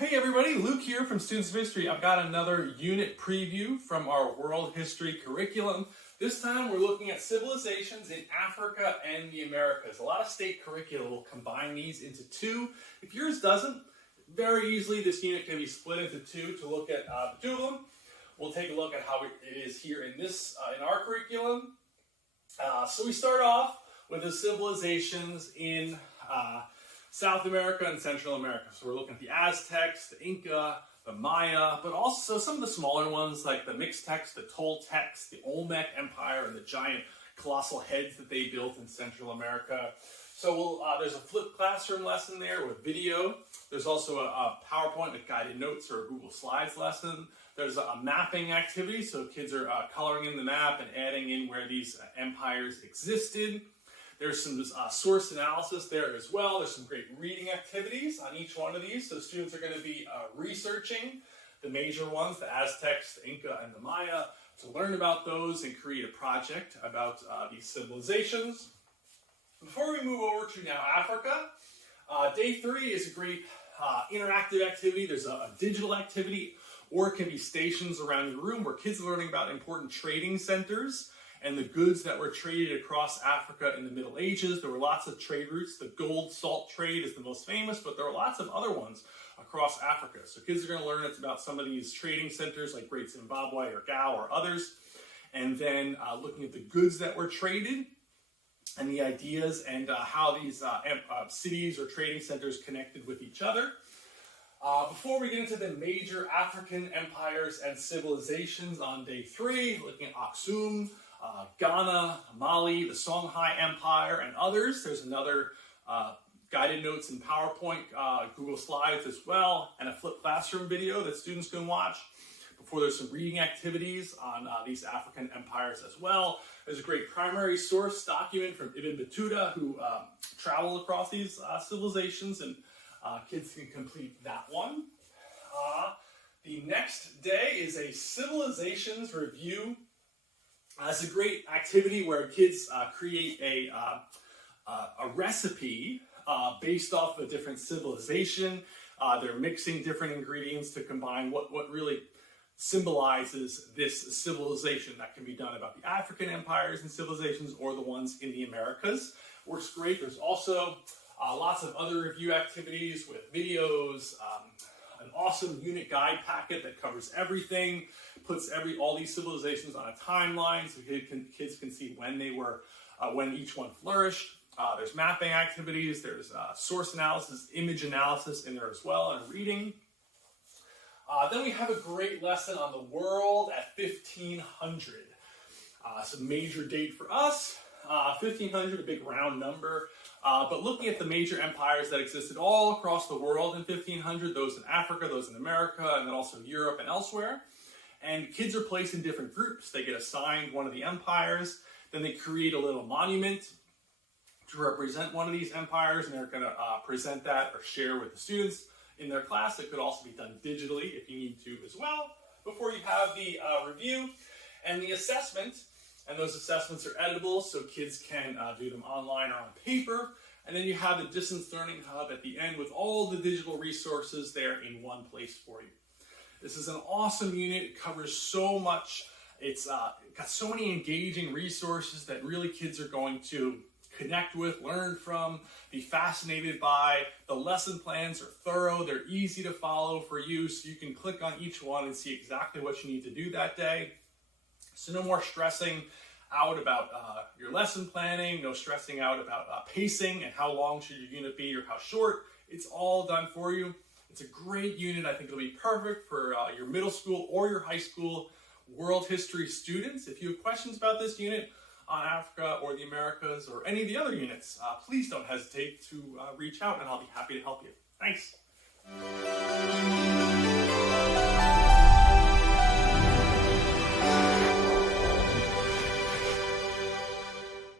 Hey everybody, Luke here from Students of History. I've got another unit preview from our World History curriculum. This time we're looking at civilizations in Africa and the Americas. A lot of state curricula will combine these into two. If yours doesn't, very easily this unit can be split into two to look at the two of them. We'll take a look at how it is here in our curriculum. So we start off with the civilizations in South America and Central America. So we're looking at the Aztecs, the Inca, the Maya, but also some of the smaller ones like the Mixtecs, the Toltecs, the Olmec Empire, and the giant colossal heads that they built in Central America. So there's a flipped classroom lesson there with video. There's also a PowerPoint with guided notes or a Google Slides lesson. There's a mapping activity, so kids are coloring in the map and adding in where these empires existed. There's some source analysis there as well. There's some great reading activities on each one of these. So students are going to be researching the major ones, the Aztecs, the Inca, and the Maya, to learn about those and create a project about these civilizations. Before we move over to now Africa, day 3 is a great interactive activity. There's a digital activity, or it can be stations around your room where kids are learning about important trading centers and the goods that were traded across Africa in the Middle Ages. There were lots of trade routes. The gold salt trade is the most famous, but there are lots of other ones across Africa. So kids are going to learn about some of these trading centers like Great Zimbabwe or Gao or others, and then looking at the goods that were traded and the ideas and how these cities or trading centers connected with each other. Before we get into the major African empires and civilizations on day 3, looking at Aksum, Ghana, Mali, the Songhai Empire, and others. There's another guided notes and PowerPoint, Google Slides as well, and a flipped classroom video that students can watch. Before there's some reading activities on these African empires as well. There's a great primary source document from Ibn Battuta who traveled across these civilizations, and kids can complete that one. The next day is a civilizations review. It's a great activity where kids create a recipe based off of a different civilization. They're mixing different ingredients to combine what really symbolizes this civilization. That can be done about the African empires and civilizations or the ones in the Americas. Works great. There's also lots of other review activities with videos, an awesome unit guide packet that covers everything, puts all these civilizations on a timeline so kids can see when they were, when each one flourished. There's mapping activities, there's source analysis, image analysis in there as well, and reading. Then we have a great lesson on the world at 1500. It's a major date for us. 1500, a big round number. But looking at the major empires that existed all across the world in 1500, those in Africa, those in America, and then also Europe and elsewhere. And kids are placed in different groups. They get assigned one of the empires. Then they create a little monument to represent one of these empires, and they're going to present that or share with the students in their class. It could also be done digitally if you need to as well. Before you have the review and the assessment. And those assessments are editable, so kids can do them online or on paper. And then you have the Distance Learning Hub at the end with all the digital resources there in one place for you. This is an awesome unit. It covers so much. It's got so many engaging resources that really kids are going to connect with, learn from, be fascinated by. The lesson plans are thorough. They're easy to follow for you, so you can click on each one and see exactly what you need to do that day. So no more stressing out about your lesson planning, no stressing out about pacing and how long should your unit be or how short. It's all done for you. It's a great unit. I think it'll be perfect for your middle school or your high school world history students. If you have questions about this unit on Africa or the Americas or any of the other units, please don't hesitate to reach out and I'll be happy to help you. Thanks.